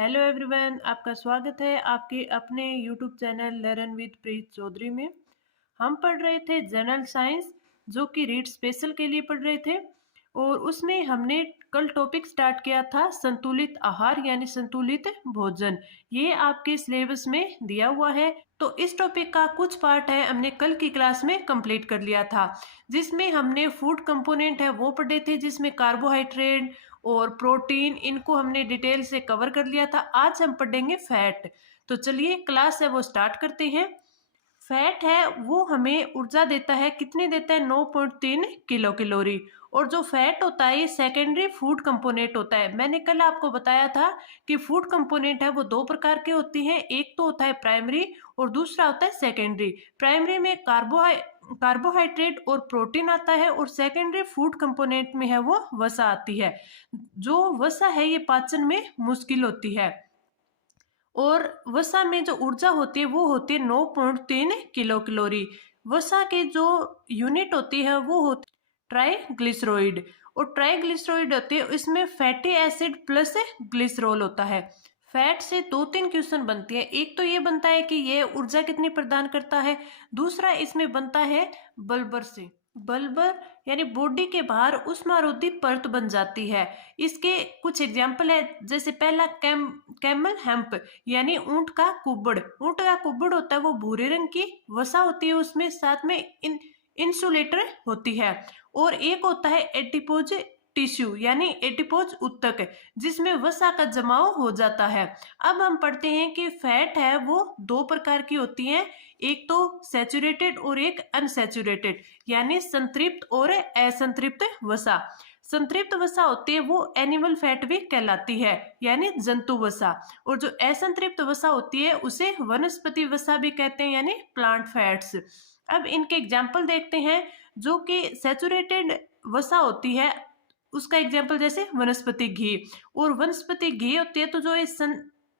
Hello everyone, आपका स्वागत है आपके अपने यूट्यूब चैनल लर्न विद प्रीत चौधरी में। हम पढ़ रहे थे जनरल साइंस, जो कि रीड स्पेशल के लिए पढ़ रहे थे। और उसमें हमने कल टॉपिक स्टार्ट किया था संतुलित आहार यानी संतुलित भोजन। ये आपके सिलेबस में दिया हुआ है। तो इस टॉपिक का कुछ पार्ट है हमने कल की क्लास में कंप्लीट कर लिया था, जिसमें हमने फूड कंपोनेंट है वो पढ़े थे, जिसमें कार्बोहाइड्रेट और प्रोटीन इनको हमने डिटेल से कवर कर लिया था। आज हम पढ़ेंगे फैट। तो चलिए क्लास है वो स्टार्ट करते हैं। फैट है वो हमें ऊर्जा देता है, कितनी देता है? 9.3 किलो कैलोरी। और जो फैट होता है ये सेकेंडरी फूड कंपोनेंट होता है। मैंने कल आपको बताया था कि फूड कंपोनेंट है वो दो प्रकार के होती हैं, एक तो होता है प्राइमरी और दूसरा होता है सेकेंडरी। प्राइमरी में कार्बोहाइड्रेट और प्रोटीन आता है और सेकेंडरी फूड कंपोनेंट में है वो वसा आती है। जो वसा है ये पाचन में मुश्किल होती है। और वसा में जो ऊर्जा होती है वो होती है 9.3 किलो कैलोरी। वसा के जो यूनिट होती है वो होती है ट्राइग्लिसराइड। और ट्राइग्लिसराइड होती है, इसमें फैटी एसिड प्लस ग्लिसरॉल होता है। फैट से दो तीन क्वेश्चन बनती है। एक तो ये बनता है कि ये ऊर्जा कितनी प्रदान करता है, दूसरा इसमें बनता है बल्बर से। बल्बर यानी बॉडी के बाहर उष्मारोधी परत बन जाती है। इसके कुछ एग्जाम्पल है, जैसे पहला कैमल हेम्प यानी ऊंट का कुब्बड़। ऊंट का कुब्बड़ होता है वो भूरे रंग की वसा होती है, उसमें साथ में इंसुलेटर होती है। और एक होता है एडिपोज टिश्यू यानी एडिपोज उत्तक, जिसमें वसा का जमाव हो जाता है। अब हम पढ़ते हैं कि फैट है वो दो प्रकार की होती है, एक तो सैचुरेटेड और एक अनसैचुरेटेड यानी संतृप्त और असंतृप्त वसा। संतृप्त वसा होती है वो एनिमल फैट भी कहलाती है यानी जंतु वसा। और जो असंतृप्त वसा होती है उसे वनस्पति वसा भी कहते हैं यानी प्लांट फैट्स। अब इनके एग्जाम्पल देखते हैं। जो कि सैचुरेटेड वसा होती है उसका एग्जाम्पल जैसे वनस्पति घी। और वनस्पति घी होती है तो जो ये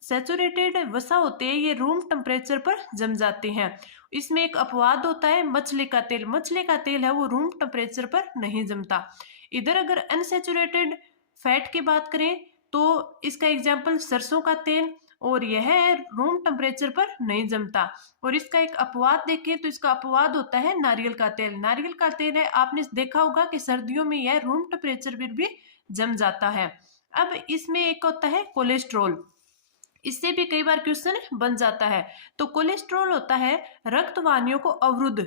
सैचुरेटेड वसा होते हैं ये रूम टेम्परेचर पर जम जाते हैं। इसमें एक अपवाद होता है मछली का तेल। मछली का तेल है वो रूम टेम्परेचर पर नहीं जमता। इधर अगर अनसैचुरेटेड फैट की बात करें तो इसका एग्जाम्पल सरसों का तेल, और यह रूम टेम्परेचर पर नहीं जमता। और इसका एक अपवाद देखें तो इसका अपवाद होता है नारियल का तेल। नारियल का तेल है, आपने देखा होगा कि सर्दियों में यह रूम टेम्परेचर पर भी जम जाता है। अब इसमें एक होता है कोलेस्ट्रॉल, इससे भी कई बार क्वेश्चन बन जाता है। तो कोलेस्ट्रॉल होता है रक्त वाहिनियों को अवरुद्ध।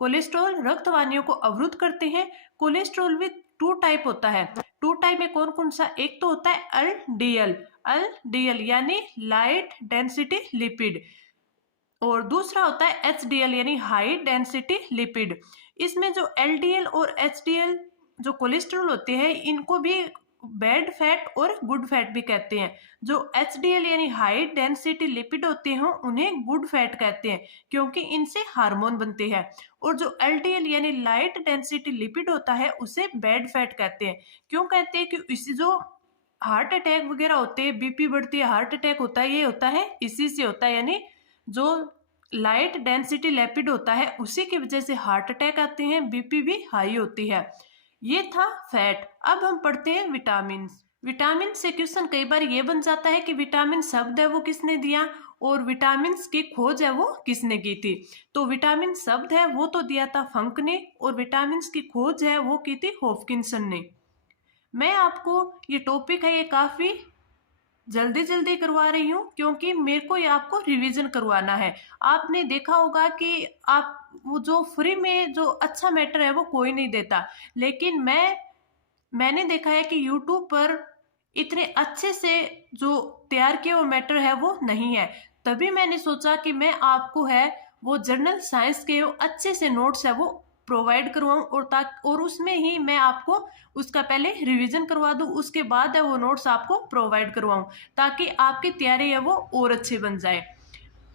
कोलेस्ट्रॉल रक्त वाहिनियों को अवरुद्ध करते हैं। कोलेस्ट्रॉल भी टू टाइप होता है। टू टाइप में कौन कौन सा? एक तो होता है एलडीएल। एलडीएल यानी लाइट डेंसिटी लिपिड, और दूसरा होता है एचडीएल यानी हाई डेंसिटी लिपिड। इसमें जो एलडीएल और एचडीएल जो कोलेस्ट्रॉल होते हैं इनको भी बैड फैट और गुड फैट भी कहते हैं। जो एचडीएल यानी हाई डेंसिटी लिपिड होते हैं उन्हें गुड फैट कहते हैं, क्योंकि इनसे हार्मोन बनते हैं। और जो एलडीएल यानी लाइट डेंसिटी लिपिड होता है उसे बैड फैट कहते हैं। क्यों कहते हैं? कि इसी जो हार्ट अटैक वगैरह होते हैं, बीपी बढ़ती है, हार्ट अटैक होता है, ये होता है इसी से होता है। यानी जो लाइट डेंसिटी लिपिड होता है उसी की वजह से हार्ट अटैक आते हैं, बीपी भी हाई होती है। ये था फैट। अब हम पढ़ते हैं विटामिन। विटामिन से क्वेश्चन कई बार ये बन जाता है कि विटामिन शब्द है वो किसने दिया और विटामिन की खोज है वो किसने की थी। तो विटामिन शब्द है वो तो दिया था फंक ने, और विटामिन की खोज है वो की थी हॉपकिंसन ने। मैं आपको ये टॉपिक है ये काफी जल्दी जल्दी करवा रही हूँ, क्योंकि मेरे को ये आपको रिवीजन करवाना है। आपने देखा होगा कि आप वो जो फ्री में जो अच्छा मैटर है वो कोई नहीं देता, लेकिन मैंने देखा है कि यूट्यूब पर इतने अच्छे से जो तैयार किया हुआ मैटर है वो नहीं है। तभी मैंने सोचा कि मैं आपको है वो जर्नल साइंस के अच्छे से नोट्स है वो प्रोवाइड करवाऊं, और उसमें ही मैं आपको उसका पहले रिवीजन करवा दूं, उसके बाद है वो नोट्स आपको प्रोवाइड करवाऊं, ताकि आपकी तैयारी है वो और अच्छी बन जाए।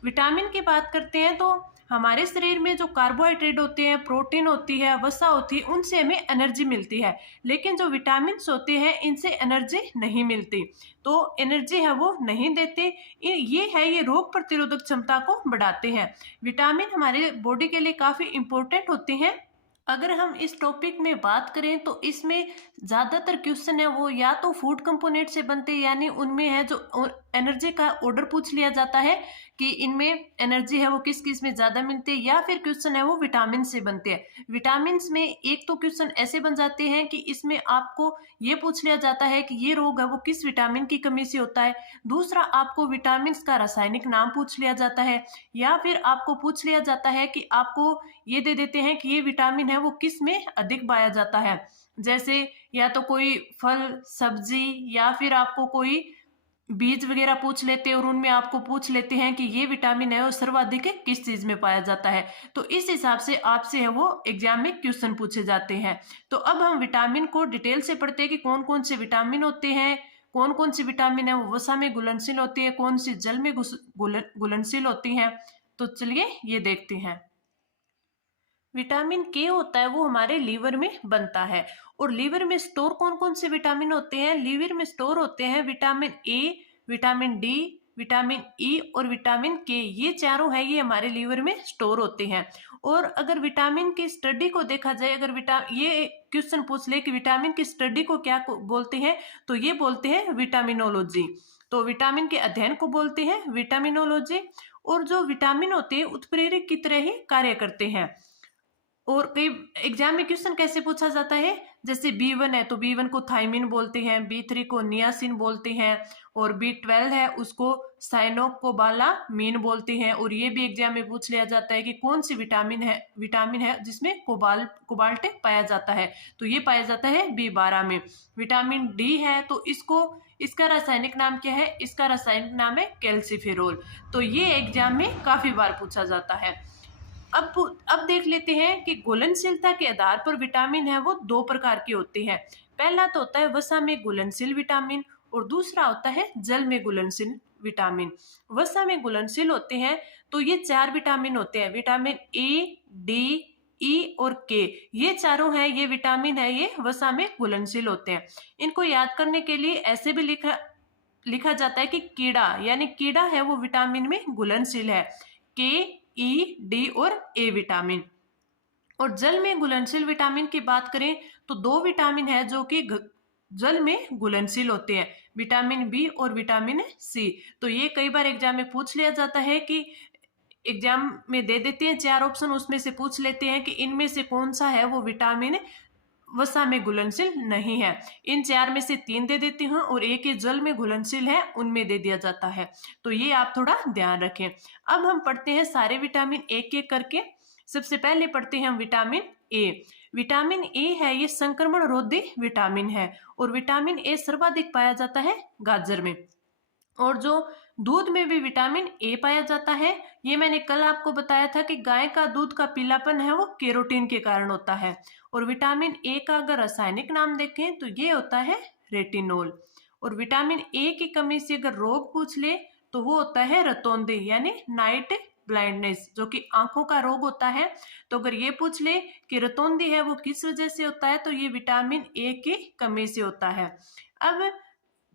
विटामिन की बात करते हैं तो हमारे शरीर में जो कार्बोहाइड्रेट होते हैं, प्रोटीन होती है, वसा होती है, उनसे हमें एनर्जी मिलती है। लेकिन जो विटामिन होते हैं इनसे एनर्जी नहीं मिलती, तो एनर्जी है वो नहीं देते। ये रोग प्रतिरोधक क्षमता को बढ़ाते हैं। विटामिन हमारे बॉडी के लिए काफी इंपॉर्टेंट होते हैं। अगर हम इस टॉपिक में बात करें तो इसमें ज़्यादातर क्वेश्चन है वो या तो फूड कंपोनेंट से बनते हैं, यानी उनमें है जो एनर्जी का ऑर्डर पूछ लिया जाता है कि इनमें एनर्जी है वो किस किस में ज्यादा मिलती है, या फिर क्वेश्चन है वो विटामिन से बनते हैं। विटामिन में एक तो क्वेश्चन ऐसे बन जाते हैं कि इसमें आपको ये पूछ लिया जाता है कि ये रोग है वो किस विटामिन की कमी से होता है। दूसरा, आपको विटामिन का रासायनिक नाम पूछ लिया जाता है, या फिर आपको पूछ लिया जाता है कि आपको ये दे देते हैं कि ये विटामिन है वो किस में अधिक पाया जाता है। जैसे या तो कोई फल सब्जी, या फिर आपको कोई बीज वगैरह पूछ लेते हैं और उनमें आपको पूछ लेते हैं कि ये विटामिन है वो सर्वाधिक किस चीज में पाया जाता है। तो इस हिसाब से आपसे है वो एग्जाम में क्वेश्चन पूछे जाते हैं। तो अब हम विटामिन को डिटेल से पढ़ते हैं कि कौन कौन से विटामिन होते हैं, कौन कौन सी विटामिन है वो वसा में घुलनशील होती है, कौन सी जल में घुलनशील होती है। तो चलिए ये देखते हैं। विटामिन के होता है वो हमारे लीवर में बनता है। और लीवर में स्टोर कौन कौन से विटामिन होते हैं? लीवर में स्टोर होते हैं vitamin A, vitamin D, vitamin E और विटामिन के। ये चारों है ये हमारे लीवर में स्टोर होते हैं। और अगर विटामिन की स्टडी को देखा जाए, अगर ये क्वेश्चन पूछ ले कि विटामिन की स्टडी को क्या बोलते हैं, तो ये बोलते हैं विटामिनोलॉजी। तो विटामिन के अध्ययन को बोलते हैं विटामिनोलॉजी। और जो विटामिन होते हैं उत्प्रेरक की तरह ही कार्य करते हैं। और कई एग्जाम में क्वेश्चन कैसे पूछा जाता है, जैसे B1 है तो B1 को थायमिन बोलते हैं, B3 को नियासिन बोलते हैं, और B12 है उसको साइनोकोबालामीन बोलते हैं। और ये भी एग्जाम में पूछ लिया जाता है कि कौन सी विटामिन है जिसमें कोबाल्ट पाया जाता है, तो ये पाया जाता है B12 में। विटामिन डी है तो इसका रासायनिक नाम क्या है? इसका रासायनिक नाम है कैल्सीफेरोल। तो ये एग्जाम में काफी बार पूछा जाता है। अब देख लेते हैं कि घुलनशीलता के आधार पर विटामिन है वो दो प्रकार के होते हैं। पहला तो होता है वसा में घुलनशील विटामिन, और दूसरा होता है जल में घुलनशील विटामिन। वसा में घुलनशील होते हैं तो ये 4 विटामिन होते हैं, विटामिन ए, डी, ई और के। ये चारों हैं ये विटामिन है ये वसा में घुलनशील होते हैं। इनको याद करने के लिए ऐसे भी लिखा जाता है कि कीड़ा, यानी कीड़ा है वो विटामिन में घुलनशील है, के, ई, डी और ए विटामिन। और जल में घुलनशील विटामिन की बात करें तो 2 विटामिन है जो कि जल में घुलनशील होते हैं, विटामिन बी और विटामिन सी। तो ये कई बार एग्जाम में पूछ लिया जाता है कि एग्जाम में दे देते हैं 4 ऑप्शन, उसमें से पूछ लेते हैं कि इनमें से कौन सा है वो विटामिन वसा में घुलनशील नहीं है। इन 4 में से 3 दे देती हूँ और एक ही जल में घुलनशील है उनमें दे दिया जाता है। तो ये आप थोड़ा ध्यान रखें। अब हम पढ़ते हैं सारे विटामिन एक एक करके। सबसे पहले पढ़ते हैं हम विटामिन ए। विटामिन ए है ये संक्रमण रोधी विटामिन है, और विटामिन ए सर्वाधिक पाया जाता है गाजर में। और जो दूध में भी विटामिन ए पाया जाता है, ये मैंने कल आपको बताया था कि गाय का दूध का पीलापन है वो केरोटीन के कारण होता है। और विटामिन ए का अगर रासायनिक नाम देखें तो ये होता है रेटिनोल। और विटामिन ए की कमी से अगर रोग पूछ ले तो वो होता है रतौंधी, यानी नाइट ब्लाइंडनेस, जो कि आंखों का रोग होता है। तो अगर ये पूछ ले कि रतौंधी है वो किस वजह से होता है, तो ये विटामिन ए की कमी से होता है। अब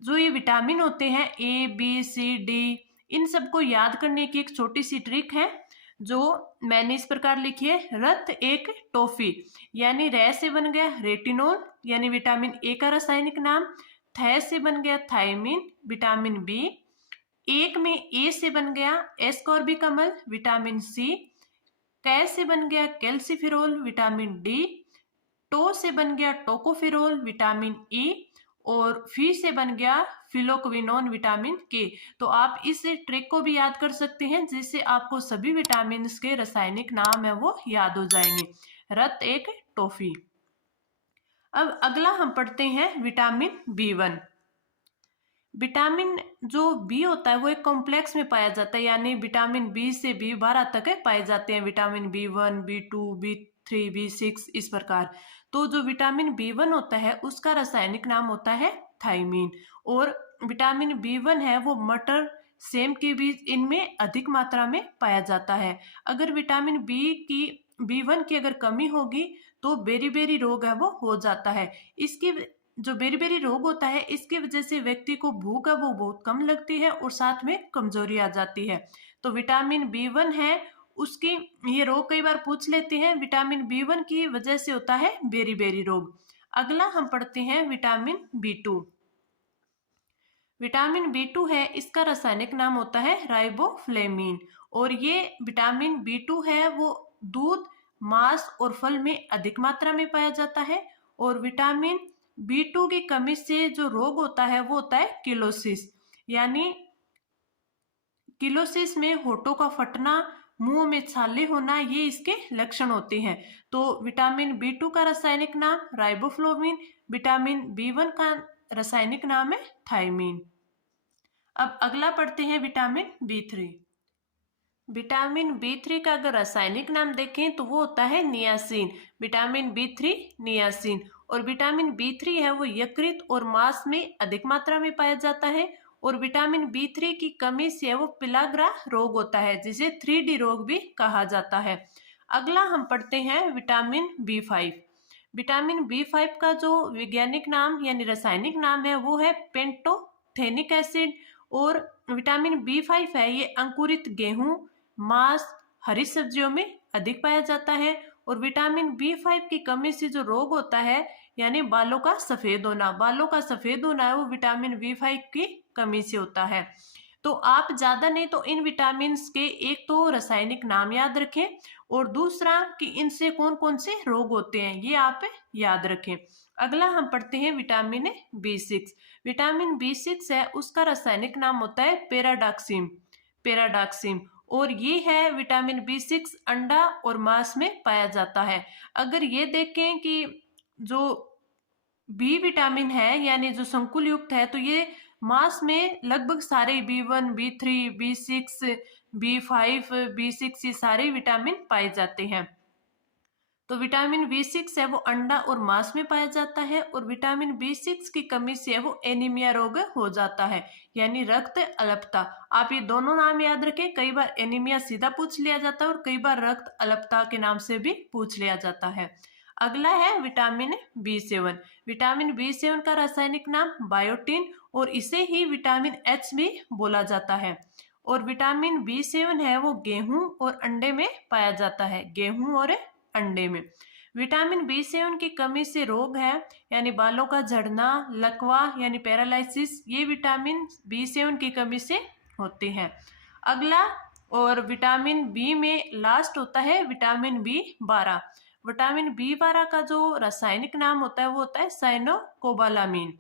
जो ये विटामिन होते हैं ए, बी, सी, डी, इन सबको याद करने की एक छोटी सी ट्रिक है जो मैंने इस प्रकार लिखी है। रथ एक टॉफी, यानी रे से बन गया रेटिनोल, यानी विटामिन ए का रासायनिक नाम। थ से बन गया थायमिन, विटामिन बी। एक में ए से बन गया एस्कॉर्बिकमल, विटामिन सी। कै से बन गया कैल्सीफेरोल, विटामिन डी। टो से बन गया टोकोफेरोल, विटामिन ई। और फी से बन गया फिलोक्विनोन, विटामिन के। तो आप इस ट्रिक को भी याद कर सकते हैं जिससे आपको सभी विटामिन के रासायनिक नाम है वो याद हो जाएंगे। रत एक टॉफी। अब अगला हम पढ़ते हैं विटामिन B1। विटामिन जो बी होता है वो एक कॉम्प्लेक्स में पाया जाता है, यानी विटामिन बी से B12 तक पाए जाते हैं, vitamin B1, B2, B3, B6 इस प्रकार। तो जो विटामिन B1 होता है उसका रासायनिक नाम होता है थायमीन। और विटामिन B1 है वो मटर सेम के बीज इनमें अधिक मात्रा में पाया जाता है। अगर विटामिन B1 की अगर कमी होगी तो बेरी रोग है वो हो जाता है। इसकी जो बेरी रोग होता है इसकी वजह से व्यक्ति को भूख है वो बहुत कम लगती है और साथ में कमजोरी आ जाती है। तो विटामिन B1 है उसकी ये रोग कई बार पूछ लेते हैं, विटामिन B1 की वजह से होता है बेरी रोग। अगला हम पढ़ते हैं विटामिन B2। विटामिन B2 है, इसका रासायनिक नाम होता है राइबोफ्लेविन। और ये विटामिन B2 है वो दूध, मांस और फल में अधिक मात्रा में पाया जाता है। और विटामिन B2 की कमी से जो रोग होता है वो होता है किलोसिस, यानी किलोसिस में होठों का फटना, मुंह में छाले होना, ये इसके लक्षण होते हैं। तो विटामिन B2 का रासायनिक नाम राइबोफ्लोविन, विटामिन B1 का रासायनिक नाम है थायमीन। अब अगला पढ़ते हैं विटामिन B3। विटामिन B3 का अगर रासायनिक नाम देखें तो वो होता है नियासिन। Vitamin B3 niacin. और विटामिन B3 है वो यकृत और मांस में अधिक मात्रा में पाया जाता है। और विटामिन B3 की कमी से वो पिलाग्रा रोग होता है, जिसे 3D रोग भी कहा जाता है। अगला हम पढ़ते हैं विटामिन B5। विटामिन B5 का जो वैज्ञानिक नाम यानी रासायनिक नाम है वो है पेंटोथेनिक एसिड। और विटामिन B5 है ये अंकुरित गेहूं, मांस, हरी सब्जियों में अधिक पाया जाता है। और विटामिन B5 की कमी से जो रोग होता है यानी बालों का सफेद होना, बालों का सफेद होना है वो विटामिन B5 की कमी से होता है। तो आप ज्यादा नहीं तो इन विटामिन के एक तो रासायनिक नाम याद रखें और दूसरा कि इनसे कौन कौन से रोग होते हैं ये आप याद रखें। अगला हम पढ़ते हैं विटामिन B6। विटामिन B6 है उसका रासायनिक नाम होता है पेराडाक्सिम। पेराडाक्सिम। और ये है विटामिन B6 अंडा और मांस में पाया जाता है। अगर ये देखें कि जो बी विटामिन है यानी जो संकुल युक्त है तो ये मांस में लगभग सारे B1, B3, B6, B5, B6 ये सारे विटामिन पाए जाते हैं। तो विटामिन B6 है वो अंडा और मांस में पाया जाता है। और विटामिन B6 की कमी से वो एनीमिया रोग हो जाता है, यानी रक्त अल्पता। आप ये दोनों नाम याद रखें, कई बार एनीमिया सीधा पूछ लिया जाता है और कई बार रक्त अल्पता के नाम से भी पूछ लिया जाता है। अगला है विटामिन B7। विटामिन B7 का रासायनिक नाम बायोटिन और इसे ही विटामिन H भी बोला जाता है। और विटामिन B7 है वो गेहूं और अंडे में पाया जाता है, गेहूं और अंडे में। विटामिन B7 की कमी से रोग है यानी बालों का झड़ना, लकवा यानी पैरालिसिस, ये विटामिन B7 की कमी से होते हैं। अगला और विटामिन बी में लास्ट होता है विटामिन B12। विटामिन B12 का जो रासायनिक नाम होता है वो होता है साइनोकोबालामीन।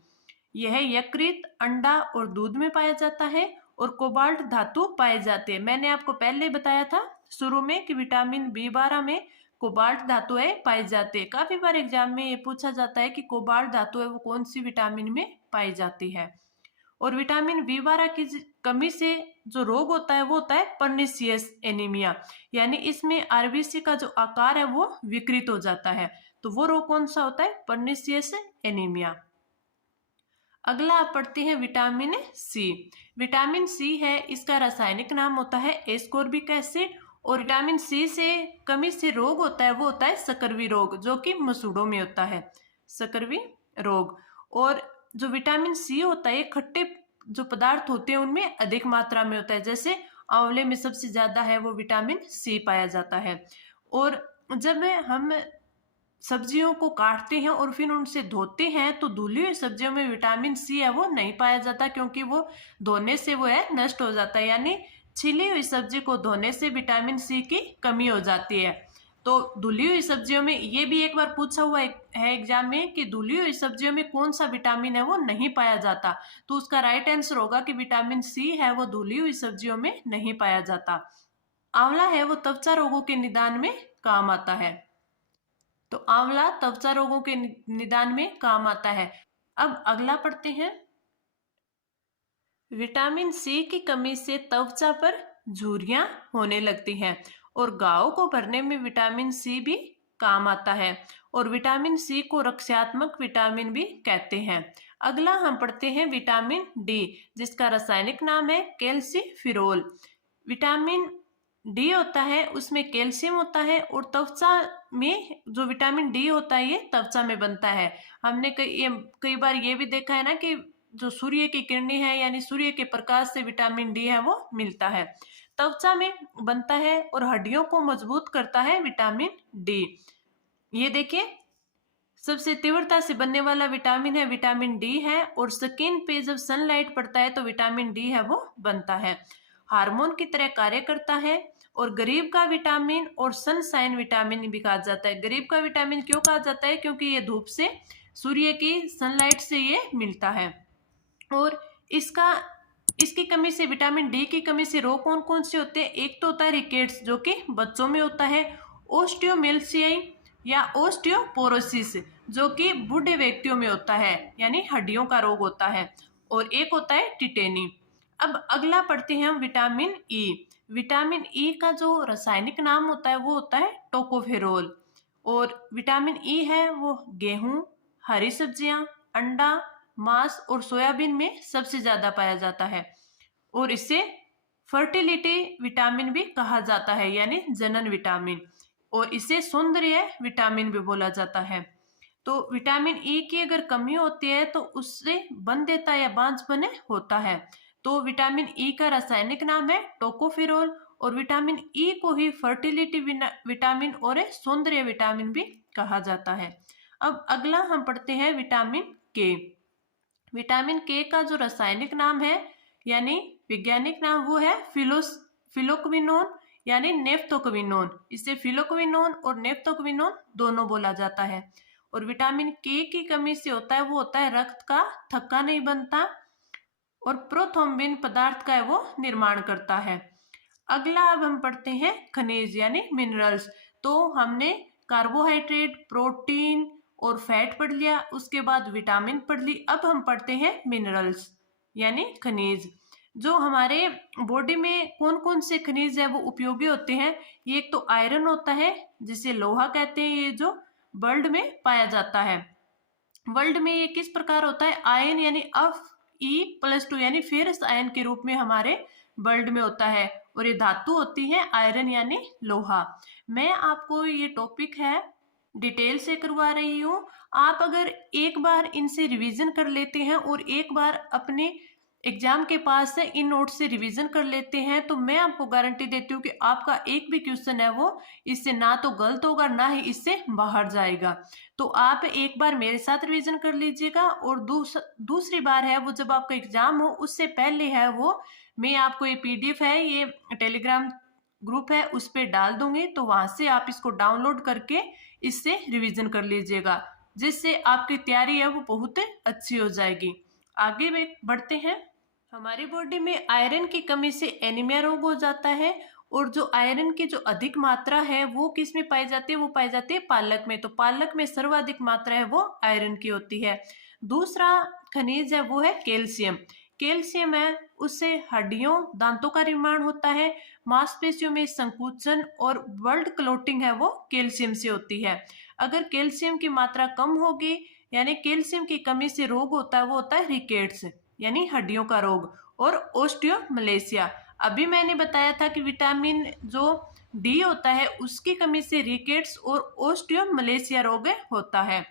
यह यकृत, अंडा और दूध में पाया जाता है और कोबाल्ट धातु पाए जाते हैं। मैंने आपको पहले बताया था शुरू में कि विटामिन B12 में कोबाल्ट धातु है पाई जाती है। काफी बार एग्जाम में ये पूछा जाता है कि कोबाल्ट धातु है वो कौन सी विटामिन में पाई जाती है। और विटामिन B12 की कमी से जो रोग होता है वो होता है पर्निशियस एनीमिया, यानी इसमें आरबीसी का जो आकार है वो विकृत हो जाता है। तो वो रोग कौन सा होता है? Pernicious anaemia. अगला आप पढ़ते हैं विटामिन सी। विटामिन सी है इसका रासायनिक नाम होता है एस्कोर्बिक एसिड। और विटामिन सी से कमी से रोग होता है वो होता है सकरवी रोग, जो कि मसूड़ों में होता है, सकरवी रोग। और जो विटामिन सी होता है खट्टे जो पदार्थ होते हैं उनमें अधिक मात्रा में होता है, जैसे आंवले में सबसे ज्यादा है वो विटामिन सी पाया जाता है। और जब हम सब्जियों को काटते हैं और फिर उनसे धोते हैं तो धुली हुई सब्जियों में विटामिन सी है वो नहीं पाया जाता, क्योंकि वो धोने से वो है नष्ट हो जाता है, यानी छिली हुई सब्जी को धोने से विटामिन सी की कमी हो जाती है। तो धुली हुई सब्जियों में ये भी एक बार पूछा हुआ है एग्जाम में कि धुली हुई सब्जियों में कौन सा विटामिन है वो नहीं पाया जाता, तो उसका राइट आंसर होगा कि विटामिन सी है वो धुली हुई सब्जियों में नहीं पाया जाता। आंवला है वो त्वचा रोगों के निदान में काम आता है। तो आंवला त्वचा रोगों के निदान में काम आता है। अब अगला पढ़ते हैं। विटामिन सी की कमी से त्वचा पर झुर्रियां होने लगती हैं और घाव को भरने में विटामिन सी भी काम आता है। और विटामिन सी को रक्षात्मक विटामिन भी कहते हैं। अगला हम पढ़ते हैं विटामिन डी, जिसका रासायनिक नाम है कैल्सीफिरोल। विटामिन डी होता है उसमें कैल्शियम होता है और त्वचा में जो विटामिन डी होता है ये त्वचा में बनता है। हमने कई बार ये भी देखा है ना कि जो सूर्य की किरणें है यानी सूर्य के प्रकाश से विटामिन डी है वो मिलता है, त्वचा में बनता है और हड्डियों को मजबूत करता है विटामिन डी। ये देखिए सबसे तीव्रता से बनने वाला विटामिन है विटामिन डी है, और स्किन पे जब सनलाइट पड़ता है तो विटामिन डी है वो बनता है। हार्मोन की तरह कार्य करता है, और गरीब का विटामिन और सनसाइन विटामिन भी कहा जाता है। गरीब का विटामिन क्यों कहा जाता है? क्योंकि ये धूप से, सूर्य की सनलाइट से ये मिलता है। और इसकी कमी से, विटामिन डी की कमी से रोग कौन कौन से होते हैं? एक तो होता है रिकेट्स, जो कि बच्चों में होता है, ओस्टियोमेलासियाई या ओस्टियोपोरोसिस, जो कि बूढ़े व्यक्तियों में होता है, यानी हड्डियों का रोग होता है, और एक होता है टिटेनी। अब अगला पढ़ते हैं हम विटामिन ई। विटामिन ई का जो रासायनिक नाम होता है वो होता है टोकोफेरोल। और विटामिन ई है वो गेहूं, हरी सब्जियां, अंडा, मांस और सोयाबीन में सबसे ज्यादा पाया जाता है। और इसे फर्टिलिटी विटामिन भी कहा जाता है, यानी जनन विटामिन, और इसे सौंदर्य विटामिन भी बोला जाता है। तो विटामिन ई की अगर कमी होती है तो उससे बंध्यता या बांझपन होता है। तो विटामिन ई का रासायनिक नाम है टोकोफेरोल, और विटामिन ई को ही फर्टिलिटी विटामिन और सौंदर्य विटामिन भी कहा जाता है। अब अगला हम पढ़ते हैं विटामिन के। विटामिन के का जो रासायनिक नाम है, यानी वैज्ञानिक नाम, वो है फिलोक्विनोन यानी नेफ्थोक्विनोन। इसे फिलोक्विनोन और नेफ्थोक्विनोन दोनों बोला जाता है। और विटामिन के की कमी से होता है वो होता है रक्त का थक्का नहीं बनता, और प्रोथ्रोम्बिन पदार्थ का वो निर्माण करता है। अगला अब हम पढ़ते हैं खनिज यानी मिनरल्स। तो हमने कार्बोहाइड्रेट, प्रोटीन और फैट पढ़ लिया, उसके बाद विटामिन पढ़ ली। अब हम पढ़ते हैं मिनरल्स यानी खनिज। जो हमारे बॉडी में कौन कौन से खनिज है वो उपयोगी होते हैं। ये एक तो आयरन होता है, जिसे लोहा कहते हैं, ये जो वर्ल्ड में पाया जाता है। वर्ल्ड में ये किस प्रकार होता है? आयन यानी Fe+2 यानी फेरस आयन के रूप में हमारे वर्ल्ड में होता है, और ये धातु होती है आयरन यानी लोहा। मैं आपको ये टॉपिक है डिटेल से करवा रही हूँ। आप अगर एक बार इनसे रिवीजन कर लेते हैं और एक बार अपने एग्जाम के पास से इन नोट से रिवीजन कर लेते हैं, तो मैं आपको गारंटी देती हूँ कि आपका एक भी क्वेश्चन है वो इससे ना तो गलत होगा, ना ही इससे बाहर जाएगा। तो आप एक बार मेरे साथ रिवीजन कर लीजिएगा, और दूसरी बार है वो जब आपका एग्जाम हो उससे पहले है वो मैं आपको ये PDF है, ये टेलीग्राम ग्रुप है, उस पर डाल दूंगी। तो वहां से आप इसको डाउनलोड करके इससे रिवीजन कर लीजिएगा, जिससे आपकी तैयारी है वो बहुत अच्छी हो जाएगी। आगे बढ़ते हैं। हमारी बॉडी में आयरन की कमी से एनीमिया रोग हो जाता है, और जो आयरन की जो अधिक मात्रा है वो किस में पाई जाती है? वो पाई जाती है पालक में। तो पालक में सर्वाधिक मात्रा है वो आयरन की होती है। दूसरा खनिज है वो है कैल्शियम। कैल्शियम है उससे हड्डियों, दांतों का निर्माण होता है, मांसपेशियों में संकुचन और ब्लड क्लॉटिंग है वो कैल्शियम से होती है। अगर कैल्शियम की मात्रा कम होगी, यानी कैल्शियम की कमी से रोग होता है वो होता है रिकेट्स यानी हड्डियों का रोग, और ओस्टियोमलेशिया। अभी मैंने बताया था कि विटामिन जो डी होता है उसकी कमी से रिकेट्स और ओस्टियोमलेशिया रोग होता है।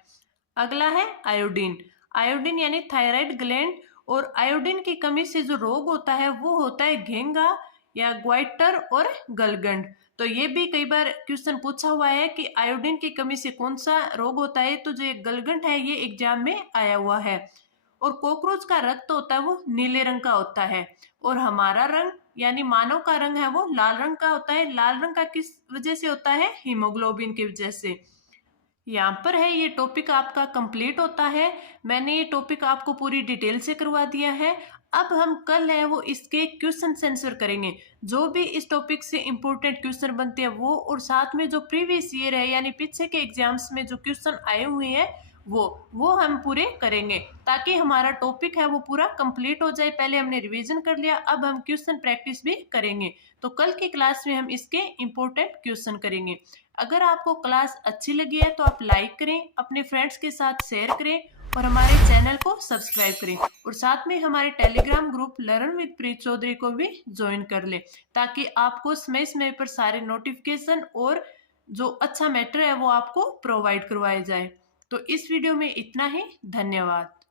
अगला है आयोडीन। आयोडीन यानी थायराइड ग्लैंड, और आयोडीन की कमी से जो रोग होता है वो होता है घेंगा या ग्वाइटर और गलगंड। तो ये भी कई बार क्वेश्चन पूछा हुआ है कि आयोडीन की कमी से कौन सा रोग होता है। तो जो ये गलगंड है ये एग्जाम में आया हुआ है। और कॉकरोच का रक्त होता है वो नीले रंग का होता है, और हमारा रंग यानी मानव का रंग है वो लाल रंग का होता है। लाल रंग का किस वजह से होता है? हीमोग्लोबिन की वजह से। यहाँ पर है ये टॉपिक आपका कंप्लीट होता है। मैंने ये टॉपिक आपको पूरी डिटेल से करवा दिया है। अब हम कल है वो इसके क्वेश्चन आंसर करेंगे, जो भी इस टॉपिक से इंपॉर्टेंट क्वेश्चन बनते हैं वो, और साथ में जो प्रीवियस ईयर है यानी पीछे के एग्जाम्स में जो क्वेश्चन आए हुए हैं वो हम पूरे करेंगे, ताकि हमारा टॉपिक है वो पूरा कंप्लीट हो जाए। पहले हमने रिवीजन कर लिया, अब हम क्वेश्चन प्रैक्टिस भी करेंगे। तो कल की क्लास में हम इसके इंपॉर्टेंट क्वेश्चन करेंगे। अगर आपको क्लास अच्छी लगी है तो आप लाइक करें, अपने फ्रेंड्स के साथ शेयर करें, और हमारे चैनल को सब्सक्राइब करें, और साथ में हमारे टेलीग्राम ग्रुप लर्न विद प्रीत चौधरी को भी ज्वाइन कर लें, ताकि आपको समय समय पर सारे नोटिफिकेशन और जो अच्छा मैटर है वो आपको प्रोवाइड करवाए जाए। तो इस वीडियो में इतना ही। धन्यवाद।